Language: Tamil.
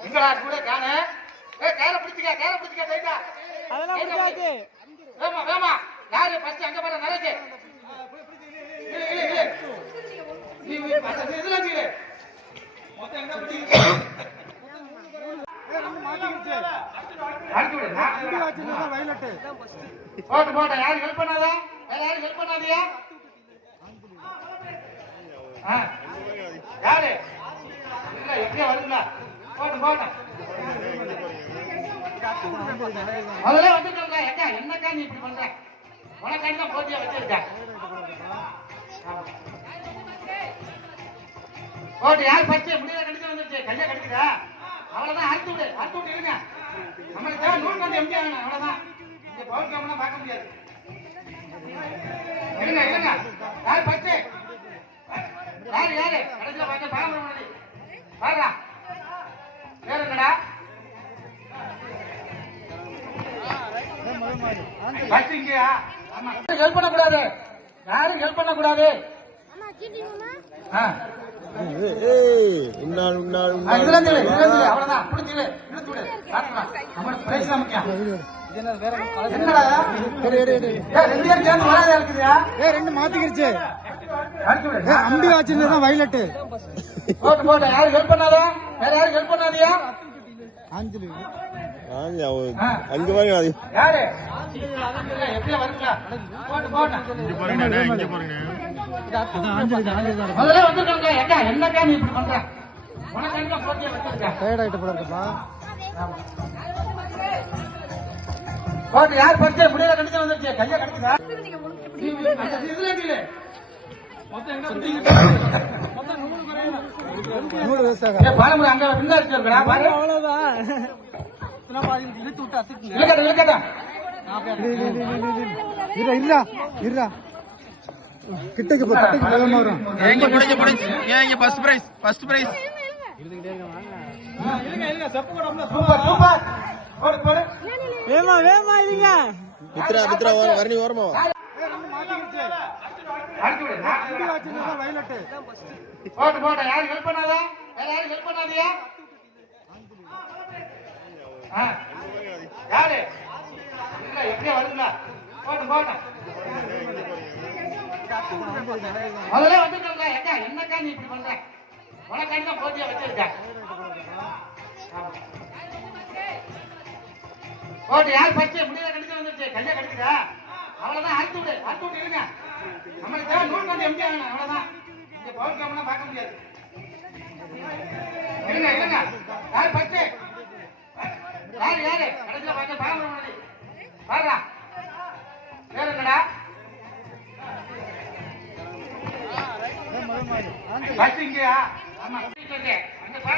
எங்கடா கூட காணே கையில பிடிச்சிக்க தைட்டா அதெல்லாம் பிடிக்காது. வேமா யாரு ஃபர்ஸ்ட் அங்க பாரு நரேஷ் நீ இதெல்லாம் நீ மொத்தம் எங்க பிடிச்சிக்க போட்டு யாரும் ஹெல்ப் பண்ணாதா யாரும் ஹெல்ப் பண்ணாதியா யாரு இல்ல எப்படியா வருங்களா போட்டு முதல்ல வந்துட்டு எக்கா என்னக்கா நீ இப்படி பண்ற உனக்காண்டி தான் போட்டியா வச்சிருக்க போட்டு யார் ஃபர்ஸ்ட் முடியல கடிச்சு வந்துருச்சு கையா கடிக்குதா அவ்வளவுதான் அறுத்து விட்டு இருங்க நம்மளுக்கு தேவை நூல் வந்து எம்டி ஆகணும் அவ்வளவுதான் இந்த பவர் கேம்லாம் பார்க்க முடியாது இருங்க யார் ஃபர்ஸ்ட் யாரு கடைசியில பார்க்க பாருங்க பாருடா வேற என்னடா ஃபர்ஸ்ட் இங்கயா ஆமா ஹெல்ப் பண்ண கூடாது யாரும் ஹெல்ப் பண்ண கூடாது அவ்வளவுதான் பிடிச்சிடு ரெண்டு மாத்திக்கிருச்சு அம்பி வச்சிருந்தா வயலட்டு போட்டு போட்டு யாரும் ஹெல்ப் பண்ணாதா வேற யாரும் ஹெல்ப் பண்ணாதியா அஞ்சலி அங்க வாங்க யாரு எப்படியா வருங்களா போட்டு போட்டு முதல்ல வந்துருக்காங்க ஏக்கா என்னக்கா நீ இப்படி பண்ற உனக்கு போட்டியா வச்சிருக்க டயர்ட் ஆயிட்டு போல இருக்குப்பா போட்டு யார் ஃபர்ஸ்ட் முடியல கடிச்சு வந்துருச்சு கையா கடிக்குதா இதுல இல்ல மொத்தம் எங்க மொத்தம் 100 குறையா பாலமுறை அங்க பின்னாடி இருக்கா பாரு அவ்வளவுதான் இழுத்து விட்டு அசிக்கு இல்லக்கடா இருடா கிட்டக்கு போ கிட்டக்கு வேகமா வரும் ஏங்க முடிஞ்சு ஏங்க ஃபர்ஸ்ட் பிரைஸ் இருங்க சப்பு போடும்ல சூப்பர் போடு வேகமா இருங்க மித்ரா வரணி ஓரமா போட்டு யாரும் ஹெல்ப் பண்ணாதா வேற யாரும் ஹெல்ப் பண்ணாதியா யாரு இல்ல எப்படியா வருங்களா போட்டு முதல்ல வந்துட்டு ஏக்கா என்னக்கா நீ இப்படி பண்ற உனக்காண்டி தான் போட்டியா வச்சிருக்க போட்டு யார் ஃபர்ஸ்ட் முடியல கடிச்சு வந்துருச்சு கையா கடிக்குதா அவ்வளவுதான் அறுத்து விட்டு இருங்க நம்மளுக்கு தேவை நூல் வந்து எம்டி ஆகணும் அவ்வளவுதான் இந்த பவர் கேம்லாம் பார்க்க முடியாது இருங்க யார் ஃபர்ஸ்ட் யாரு கடைசியில பார்க்க பாருங்க பாருடா வேற என்னடா ஃபர்ஸ்ட் இங்கயா ஆமா அங்க பாரு